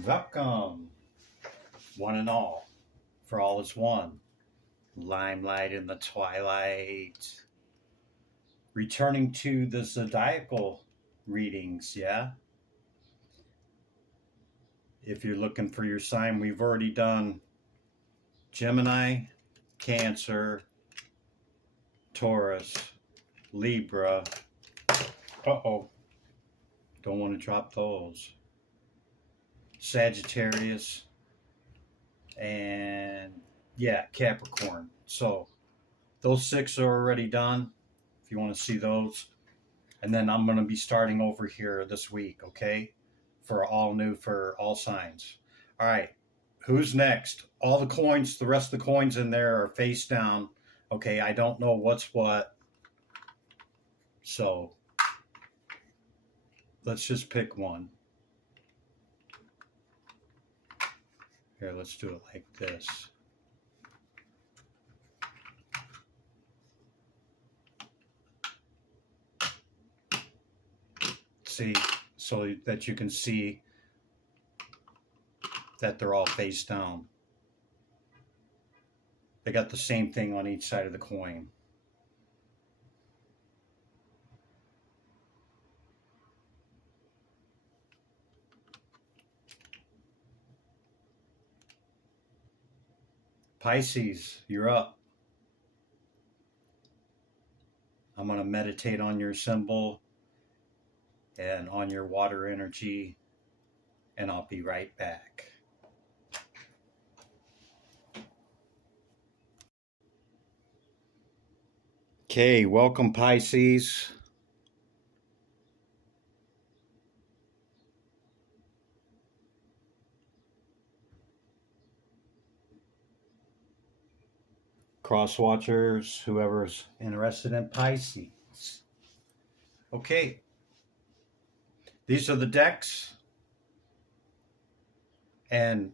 Welcome, one and all, for all is one. Limelight in the twilight. Returning to the zodiacal readings, yeah? If you're looking for your sign, we've already done Gemini, Cancer, Taurus, Libra. Uh-oh. Don't want to drop those. Sagittarius, and yeah, Capricorn. So those 6 are already done if you want to see those. And then I'm going to be starting over here this week, okay? For all new, for all signs. All right, who's next? All the coins, the rest of the coins in there are face down. Okay, I don't know what's what. So let's just pick one. Here, let's do it like this. See, so that you can see that they're all face down. They got the same thing on each side of the coin. Pisces, you're up. I'm going to meditate on your symbol and on your water energy, and I'll be right back. Okay, welcome Pisces. Cross watchers, whoever's interested in Pisces. Okay, these are the decks, and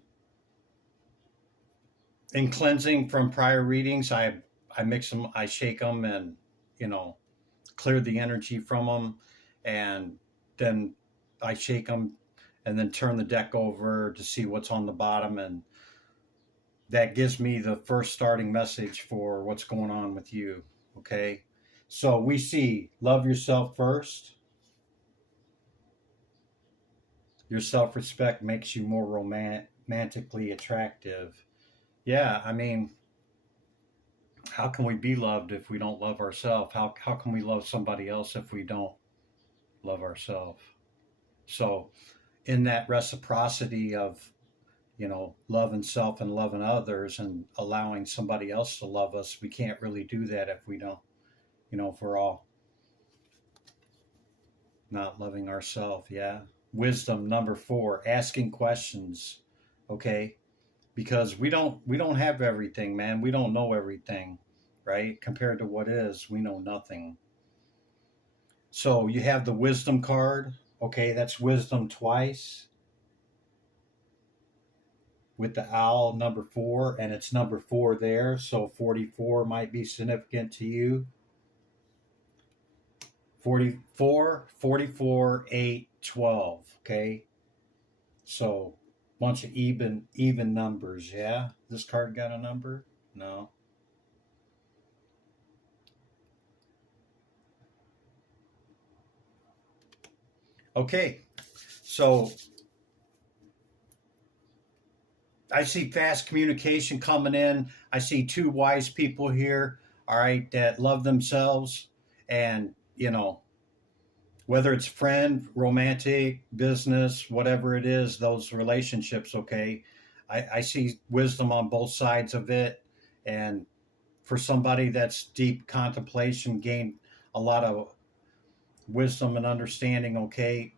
in cleansing from prior readings, I mix them, I shake them, and clear the energy from them, and then I shake them and then turn the deck over to see what's on the bottom, and that gives me the first starting message for what's going on with you. Okay, so we see love yourself first. Your self-respect makes you more romantically attractive. Yeah, I mean, how can we be loved if we don't love ourselves? How can we love somebody else if we don't love ourselves? So in that reciprocity of, loving self and loving others and allowing somebody else to love us, we can't really do that if we don't, if we're all not loving ourselves. Yeah. Wisdom number 4, asking questions. Okay. Because we don't have everything, man. We don't know everything, right? Compared to what is, we know nothing. So you have the wisdom card. Okay, that's wisdom twice with the owl number 4, and it's number 4 there. So 44 might be significant to you. 44, 8, 12. Okay. So bunch of even numbers. Yeah. This card got a number? No. Okay. So I see fast communication coming in. I see 2 wise people here, all right, that love themselves, and whether it's friend, romantic, business, whatever it is, those relationships, okay, I see wisdom on both sides of it. And for somebody that's deep contemplation, gain a lot of wisdom and understanding, okay,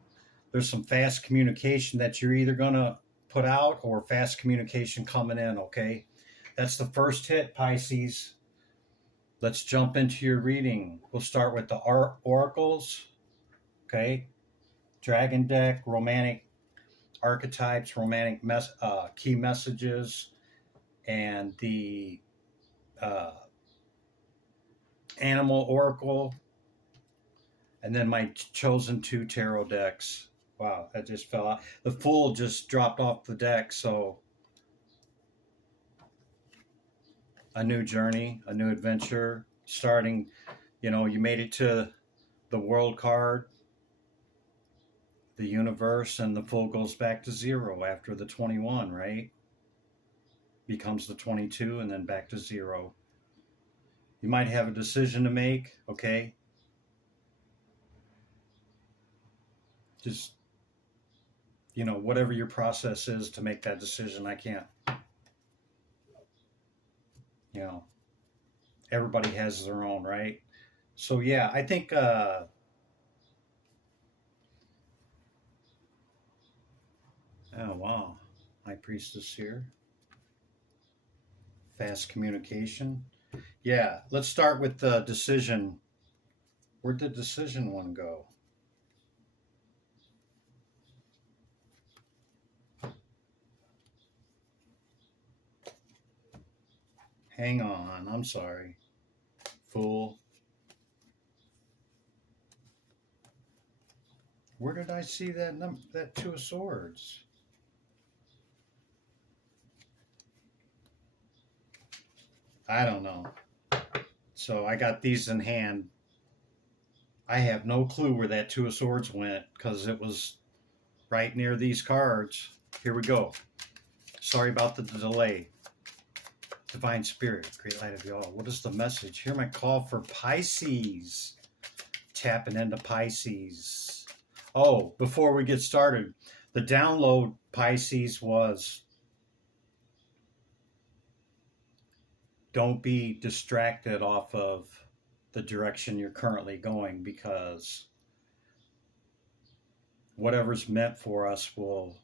there's some fast communication that you're either going to put out or fast communication coming in, okay? That's the first hit, Pisces. Let's jump into your reading. We'll start with the oracles. Okay, dragon deck, romantic archetypes, romantic key messages, and the animal oracle, and then my chosen 2 tarot decks. Wow, that just fell out. The Fool just dropped off the deck, so a new journey, a new adventure, starting, you made it to the World card, the universe, and the Fool goes back to zero after the 21, right? Becomes the 22 and then back to zero. You might have a decision to make, okay? Just, whatever your process is to make that decision, I can't, you know, everybody has their own, right? So, yeah, I think, oh, wow, High Priestess here. Fast communication. Yeah, let's start with the decision. Where'd the decision one go? Hang on, I'm sorry. Fool. Where did I see that Two of Swords? I don't know. So I got these in hand. I have no clue where that Two of Swords went because it was right near these cards. Here we go. Sorry about the delay. Divine Spirit, great light of y'all. What is the message? Hear my call for Pisces. Tapping into Pisces. Oh, before we get started, the download, Pisces, was don't be distracted off of the direction you're currently going, because whatever's meant for us will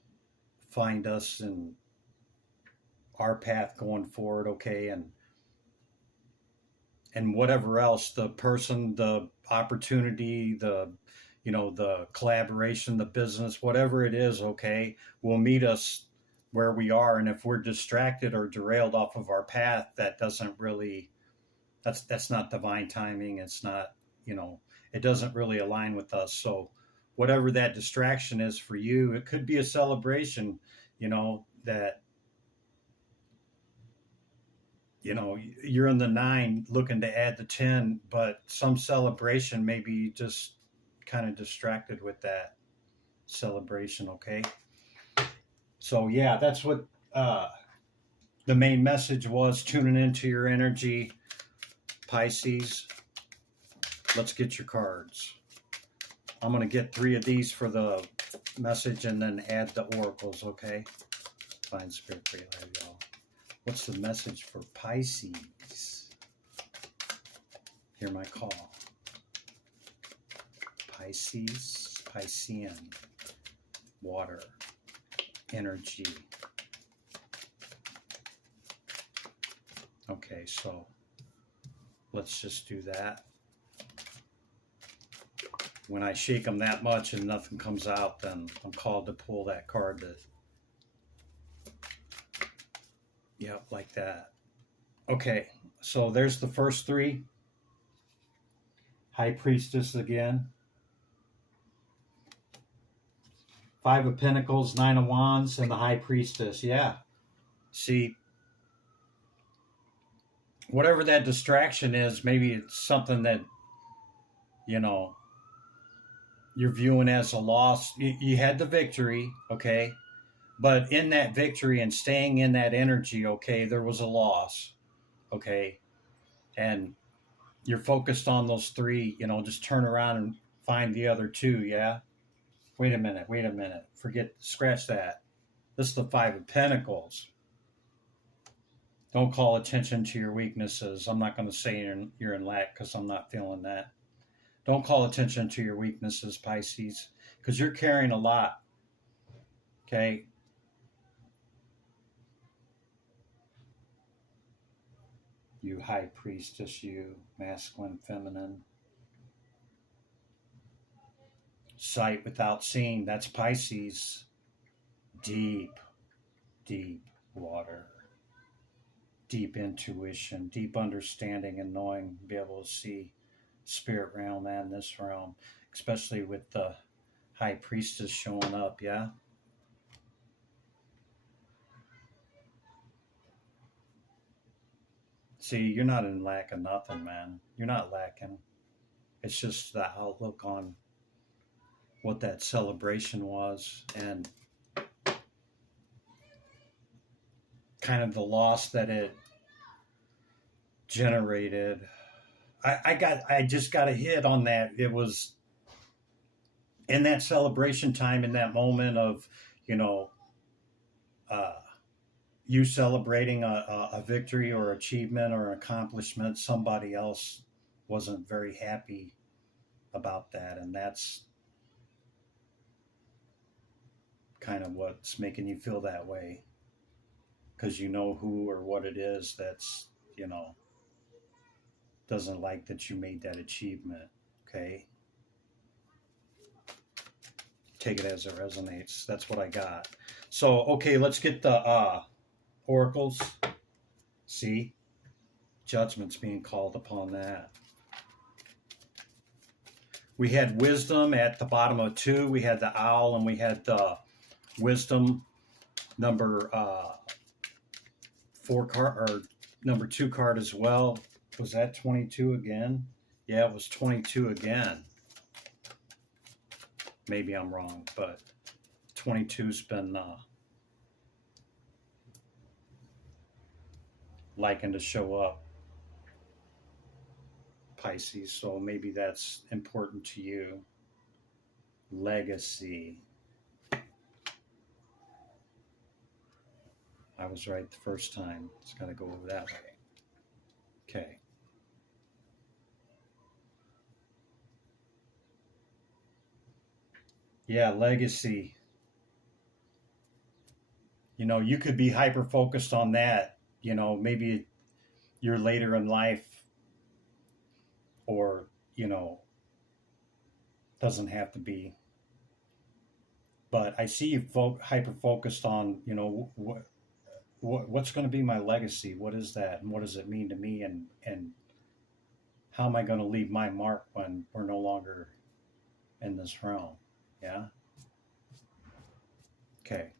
find us in our path going forward, okay? And whatever else, the person, the opportunity, the collaboration, the business, whatever it is, okay, will meet us where we are. And if we're distracted or derailed off of our path, that doesn't really, that's not divine timing. It's not, it doesn't really align with us. So whatever that distraction is for you, it could be a celebration, that you're in the 9 looking to add the 10, but some celebration, maybe just kind of distracted with that celebration, okay? So, yeah, that's what the main message was, tuning into your energy, Pisces. Let's get your cards. I'm going to get 3 of these for the message and then add the oracles, okay? Divine Spirit, great light, y'all. What's the message for Pisces? Hear my call. Pisces, Piscean, water, energy. Okay, so let's just do that. When I shake them that much and nothing comes out, then I'm called to pull that card that, yep, like that. Okay, so there's the first 3. High Priestess again. 5 of Pentacles, 9 of Wands, and the High Priestess. Yeah. See, whatever that distraction is, maybe it's something that, you're viewing as a loss. You had the victory, okay? But in that victory and staying in that energy, okay, there was a loss, okay? And you're focused on those 3, just turn around and find the other 2, yeah? Wait a minute. Scratch that. This is the 5 of Pentacles. Don't call attention to your weaknesses. I'm not going to say you're in lack because I'm not feeling that. Don't call attention to your weaknesses, Pisces, because you're carrying a lot, okay? You High Priestess, you masculine, feminine. Sight without seeing, that's Pisces. Deep, deep water. Deep intuition, deep understanding and knowing, be able to see spirit realm and this realm, especially with the High Priestess showing up, yeah? See, you're not in lack of nothing, man. You're not lacking. It's just the outlook on what that celebration was and kind of the loss that it generated. I just got a hit on that. It was in that celebration time, in that moment of, you know, uh, you celebrating a victory or achievement or accomplishment, somebody else wasn't very happy about that. And that's kind of what's making you feel that way because you know who or what it is that's, you know, doesn't like that you made that achievement. Okay. Take it as it resonates. That's what I got. So, okay, let's get the oracles. See? Judgment's being called upon that. We had wisdom at the bottom of 2. We had the owl and we had the wisdom number 4 card or number 2 card as well. Was that 22 again? Yeah, it was 22 again. Maybe I'm wrong, but 22's been liking to show up, Pisces, so maybe that's important to you. Legacy. I was right the first time. It's got to go over that way. Okay. Yeah, legacy. You know, you could be hyper focused on that. You know, maybe you're later in life or, you know, doesn't have to be. But I see you hyper focused on, you know, what's going to be my legacy? What is that? And what does it mean to me? And how am I going to leave my mark when we're no longer in this realm? Yeah. Okay.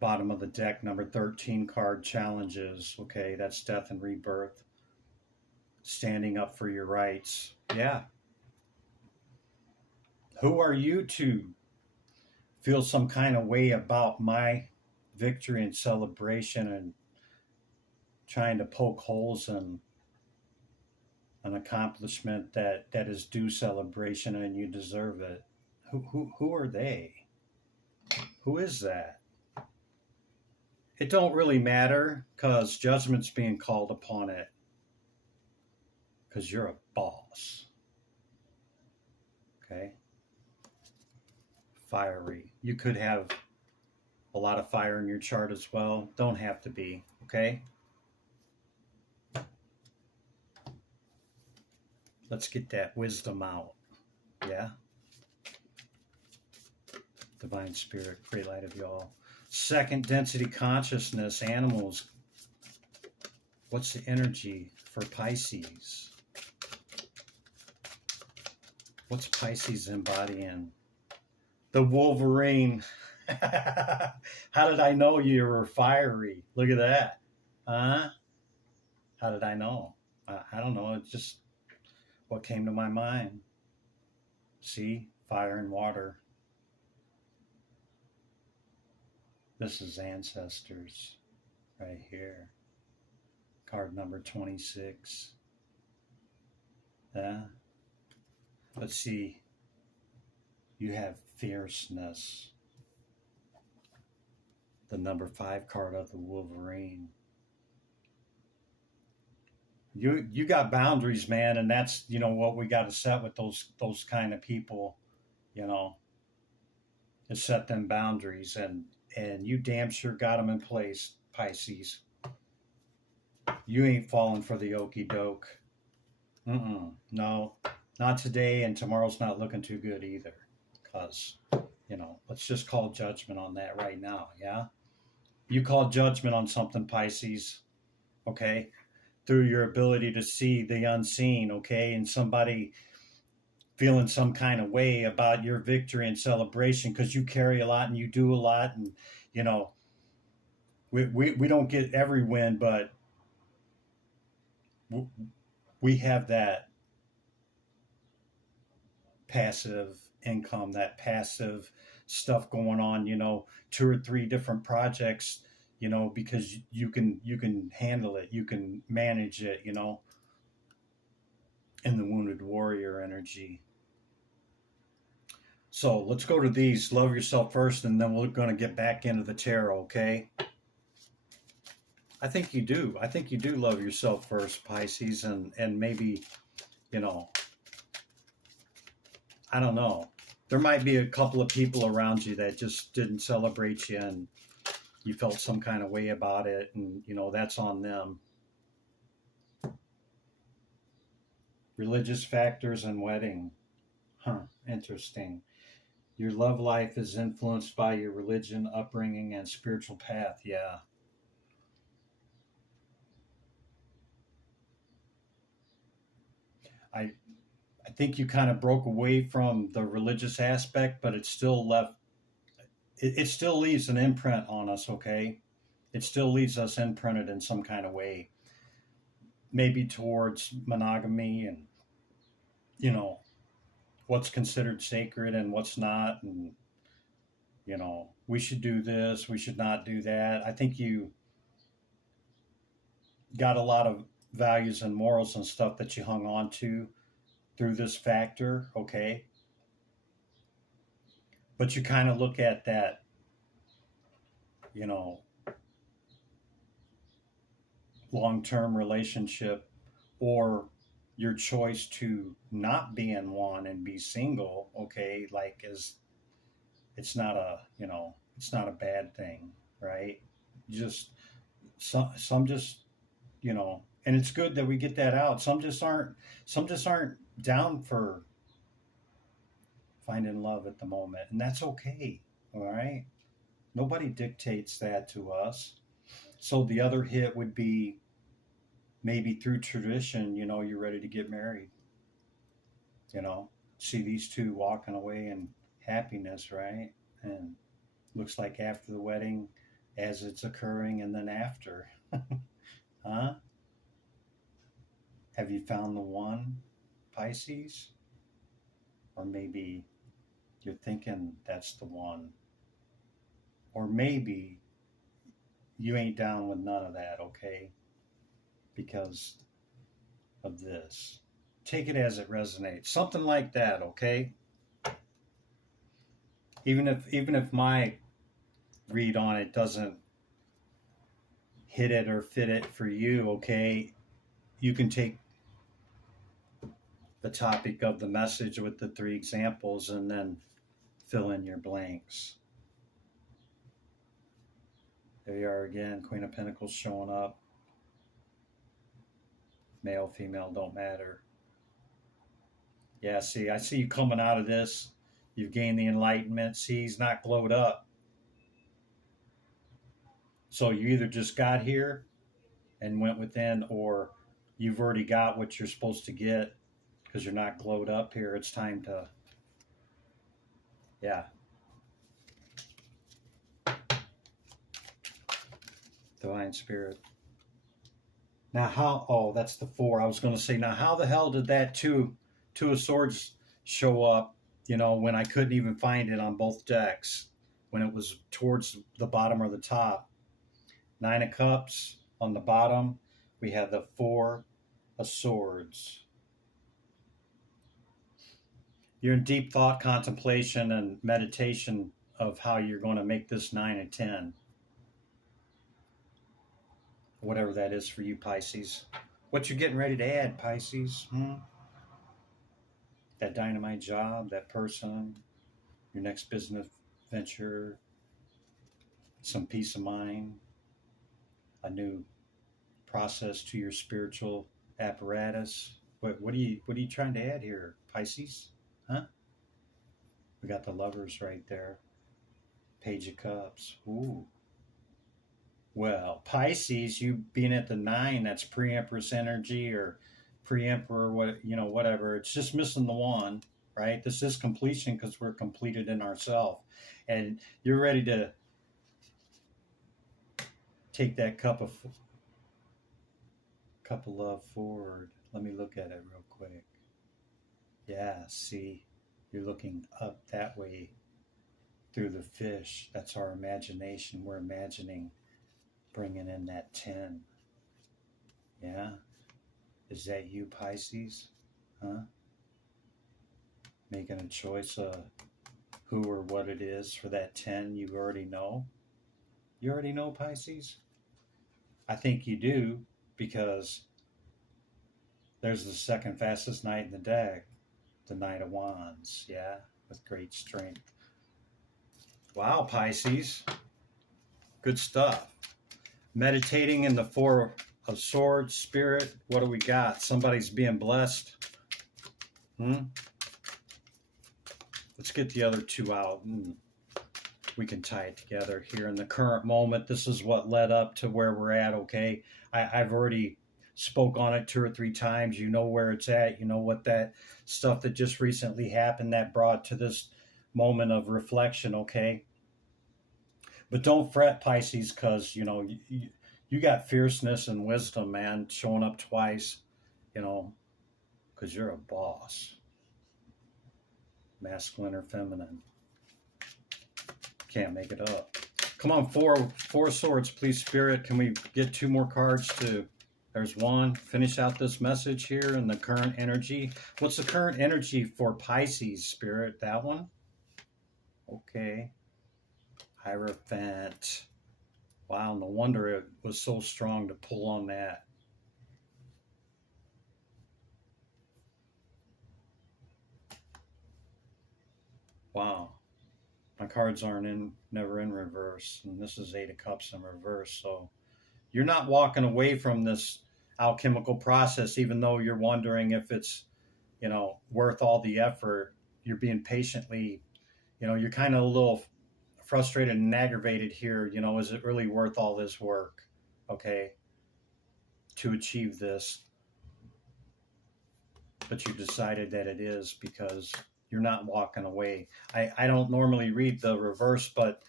Bottom of the deck, number 13 card, challenges. Okay, that's death and rebirth. Standing up for your rights. Yeah. Who are you to feel some kind of way about my victory and celebration and trying to poke holes in an accomplishment that is due celebration and you deserve it? Who are they? Who is that? It don't really matter because judgment's being called upon it because you're a boss. Okay? Fiery. You could have a lot of fire in your chart as well. Don't have to be. Okay? Let's get that wisdom out. Yeah? Divine Spirit, great light of y'all. Second density consciousness, animals. What's the energy for Pisces? What's Pisces embodying? The Wolverine. How did I know you were fiery? Look at that. Huh? How did I know? I don't know. It's just what came to my mind. See? Fire and water. This is ancestors right here. Card number 26. Yeah. Let's see. You have fierceness. The number 5 card of the Wolverine. You got boundaries, man, and that's, you know, what we got to set with those kind of people, you know, is set them boundaries, and you damn sure got them in place, Pisces. You ain't falling for the okey doke. No, not today, and tomorrow's not looking too good either. Because, you know, let's just call judgment on that right now, yeah? You call judgment on something, Pisces, okay? Through your ability to see the unseen, okay? And somebody feeling some kind of way about your victory and celebration because you carry a lot and you do a lot. And, you know, we don't get every win, but we have that passive income, that passive stuff going on, you know, 2 or 3 different projects, you know, because you can handle it, you can manage it, you know, in the wounded warrior energy. So let's go to these. Love yourself first, and then we're going to get back into the tarot, okay? I think you do. I think you do love yourself first, Pisces, and maybe, you know, I don't know. There might be a couple of people around you that just didn't celebrate you and you felt some kind of way about it, and, you know, that's on them. Religious factors and wedding. Huh, interesting. Your love life is influenced by your religion, upbringing, and spiritual path. Yeah. I I think you kind of broke away from the religious aspect, but it still left it still leaves an imprint on us, okay? It still leaves us imprinted in some kind of way. Maybe towards monogamy and, you know, what's considered sacred and what's not, and, you know, we should do this, we should not do that. I think you got a lot of values and morals and stuff that you hung on to through this factor, okay? But you kind of look at that, you know, long term relationship, or your choice to not be in one and be single, okay? Like, is it's not a, you know, it's not a bad thing, right? Just some just, you know, and it's good that we get that out. Some just aren't down for finding love at the moment, and that's okay. All right, nobody dictates that to us. So the other hit would be maybe through tradition, you know, you're ready to get married, you know, see these two walking away in happiness, right? And looks like after the wedding, as it's occurring, and then after. Huh? Have you found the one, Pisces? Or maybe you're thinking that's the one. Or maybe you ain't down with none of that, okay? Because of this. Take it as it resonates. Something like that, okay? Even if my read on it doesn't hit it or fit it for you, okay? You can take the topic of the message with the 3 examples and then fill in your blanks. There you are again, Queen of Pentacles showing up. Male, female, don't matter. Yeah, see, I see you coming out of this. You've gained the enlightenment. See, he's not glowed up. So you either just got here and went within, or you've already got what you're supposed to get because you're not glowed up here. It's time to, yeah. Divine Spirit. Now how, oh, that's the 4. I was going to say, now how the hell did that two of Swords show up, you know, when I couldn't even find it on both decks, when it was towards the bottom or the top? 9 of Cups on the bottom. We have the 4 of Swords. You're in deep thought, contemplation, and meditation of how you're going to make this 9 and 10. Whatever that is for you, Pisces. What you getting ready to add, Pisces? That dynamite job, that person, your next business venture, some peace of mind, a new process to your spiritual apparatus. What are you trying to add here, Pisces? Huh? We got the Lovers right there. Page of Cups. Ooh. Well, Pisces, you being at the 9, that's pre-Empress energy or pre-Emperor, what, you know, whatever. It's just missing the 1. right? This is completion because we're completed in ourselves. And you're ready to take that cup of love forward. Let me look at it real quick. Yeah, see, you're looking up that way through the fish. That's our imagination. We're imagining bringing in that 10. Yeah? Is that you, Pisces? Huh? Making a choice of who or what it is for that 10 you already know? You already know, Pisces? I think you do because there's the second fastest knight in the deck, the Knight of Wands, yeah, with great strength. Wow, Pisces. Good stuff. Meditating in the Four of Swords, Spirit. What do we got? Somebody's being blessed. Let's get the other two out and we can tie it together here in the current moment. This is what led up to where we're at, okay? I've already spoke on it 2 or 3 times. You know where it's at. You know what that stuff that just recently happened that brought to this moment of reflection, okay? But don't fret, Pisces, because, you know, you got fierceness and wisdom, man, showing up twice, you know, because you're a boss. Masculine or feminine. Can't make it up. Come on, four swords, please, Spirit. Can we get 2 more cards to... There's one. Finish out this message here in the current energy. What's the current energy for Pisces, Spirit? That one? Okay. Hierophant. Wow, no wonder it was so strong to pull on that. Wow. My cards aren't never in reverse. And this is 8 of Cups in reverse. So you're not walking away from this alchemical process, even though you're wondering if it's, you know, worth all the effort. You're being patiently, you know, you're kind of a little frustrated and aggravated here. You know, is it really worth all this work, okay, to achieve this? But you decided that it is because you're not walking away. I don't normally read the reverse, but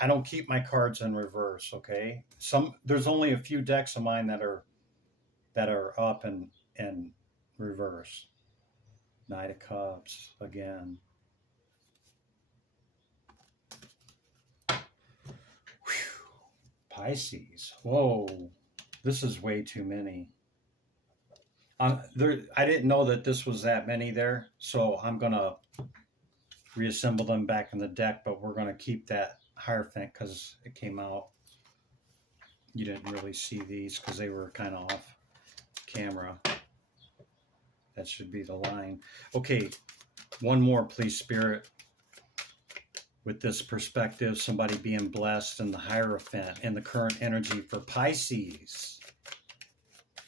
I don't keep my cards in reverse, okay? There's only a few decks of mine that are up and reverse. Knight of Cups again. Whew. Pisces. Whoa, this is way too many. I didn't know that this was that many there, so I'm gonna reassemble them back in the deck, but we're gonna keep that Hierophant because it came out. You didn't really see these because they were kind of off camera. That should be the line. Okay, one more, please, Spirit. With this perspective, somebody being blessed and the Hierophant and the current energy for Pisces.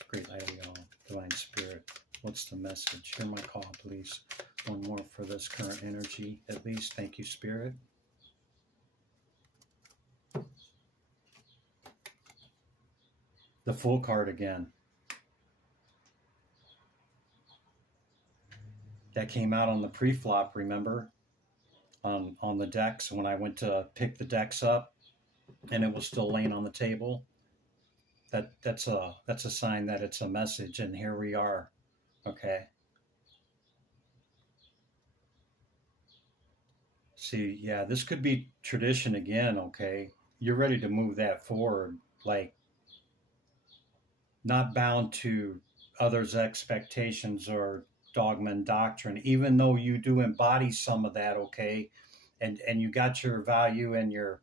Great light of y'all, Divine Spirit. What's the message? Hear my call, please. One more for this current energy, at least. Thank you, Spirit. The Fool card again. That came out on the pre-flop, remember? On the decks when I went to pick the decks up and it was still laying on the table. That's a sign that it's a message, and here we are. Okay. See, yeah, this could be tradition again, okay? You're ready to move that forward, like not bound to others' expectations or dogma and doctrine, even though you do embody some of that, okay? And you got your value and your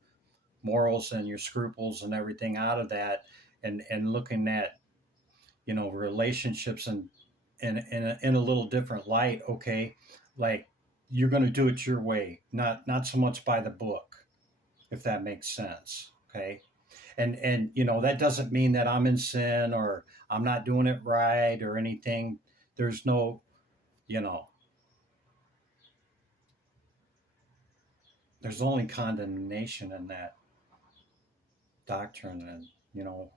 morals and your scruples and everything out of that, and looking at, you know, relationships and in a little different light, okay? Like you're going to do it your way, not so much by the book, if that makes sense, okay? And you know, that doesn't mean that I'm in sin or I'm not doing it right or anything. There's no, you know, there's only condemnation in that doctrine, and you know,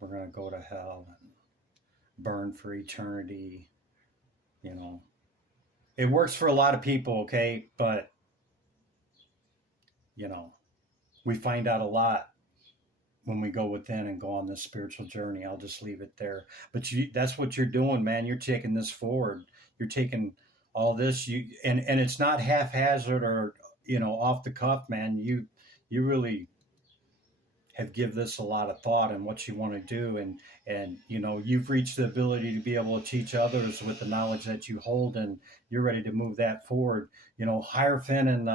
we're going to go to hell and burn for eternity, you know. It works for a lot of people, okay? But, you know, we find out a lot when we go within and go on this spiritual journey. I'll just leave it there. But that's what you're doing, man. You're taking this forward. You're taking all this, and it's not haphazard or, off the cuff, man. You really have give this a lot of thought and what you want to do, and you've reached the ability to be able to teach others with the knowledge that you hold, and you're ready to move that forward. Hierophant and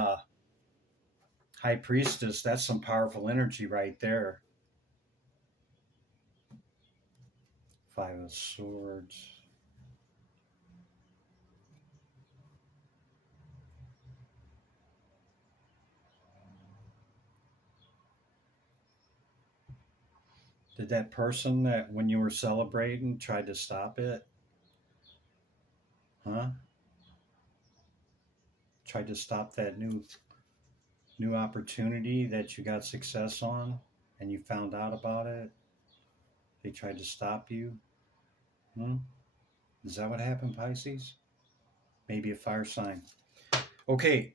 High Priestess, that's some powerful energy right there. Five of Swords. Did that person that when you were celebrating tried to stop it? Huh? Tried to stop that new opportunity that you got success on and you found out about it? They tried to stop you? Hmm? Is that what happened, Pisces? Maybe a fire sign. Okay.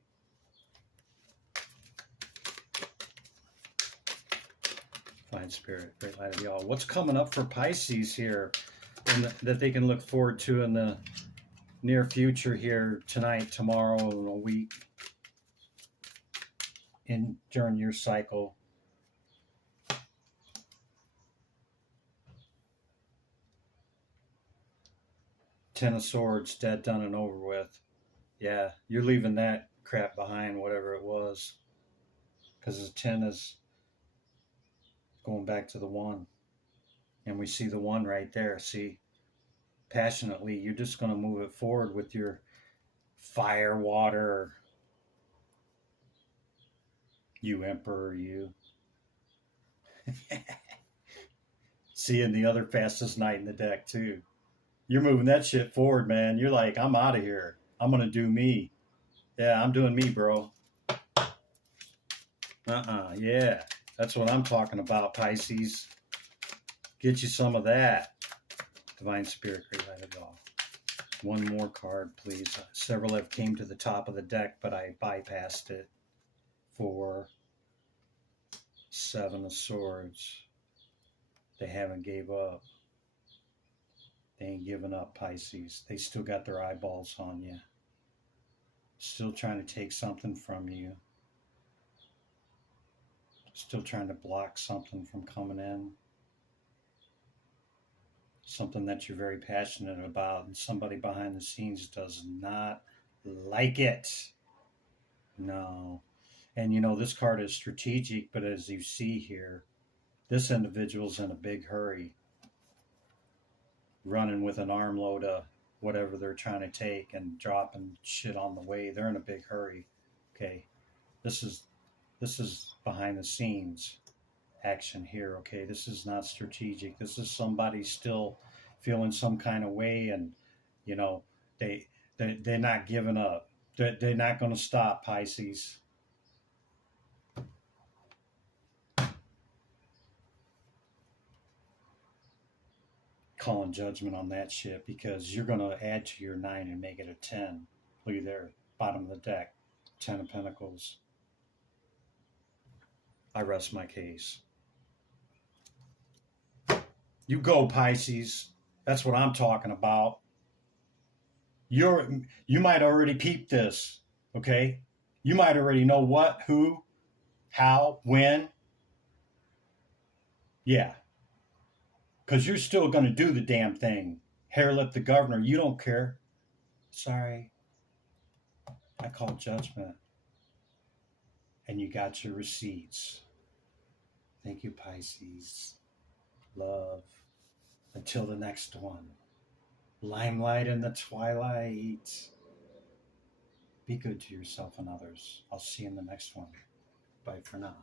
Fine Spirit, great light of y'all. What's coming up for Pisces here that they can look forward to in the near future here, tonight, tomorrow, in a week, during your cycle? Ten of Swords, dead, done, and over with. Yeah, you're leaving that crap behind, whatever it was. Because the 10 is going back to the 1. And we see the 1 right there. See? Passionately, you're just going to move it forward with your fire, water. You Emperor, you. Seeing the other fastest knight in the deck, too. You're moving that shit forward, man. You're like, I'm out of here. I'm going to do me. Yeah, I'm doing me, bro. Yeah. That's what I'm talking about, Pisces. Get you some of that. Divine Spirit, great light of all. One more card, please. Several have came to the top of the deck, but I bypassed it. 4, 7 of Swords. They haven't gave up. They ain't giving up, Pisces. They still got their eyeballs on you. Still trying to take something from you. Still trying to block something from coming in. Something that you're very passionate about, and somebody behind the scenes does not like it. No. And this card is strategic, but as you see here, this individual's in a big hurry, running with an armload of whatever they're trying to take and dropping shit on the way. They're in a big hurry. Okay. This is behind the scenes action here. Okay, this is not strategic. This is somebody still feeling some kind of way, and they're not giving up. They're not going to stop, Pisces. Calling judgment on that shit, because you're going to add to your 9 and make it a 10. Look at there, bottom of the deck, 10 of Pentacles. I rest my case. You go, Pisces. That's what I'm talking about. You might already peep this, okay? You might already know what, who, how, when. Yeah. Because you're still going to do the damn thing. Hair lip the governor. You don't care. Sorry. I call judgment. And you got your receipts. Thank you, Pisces. Love. Until the next one. Limelight in the twilight. Be good to yourself and others. I'll see you in the next one. Bye for now.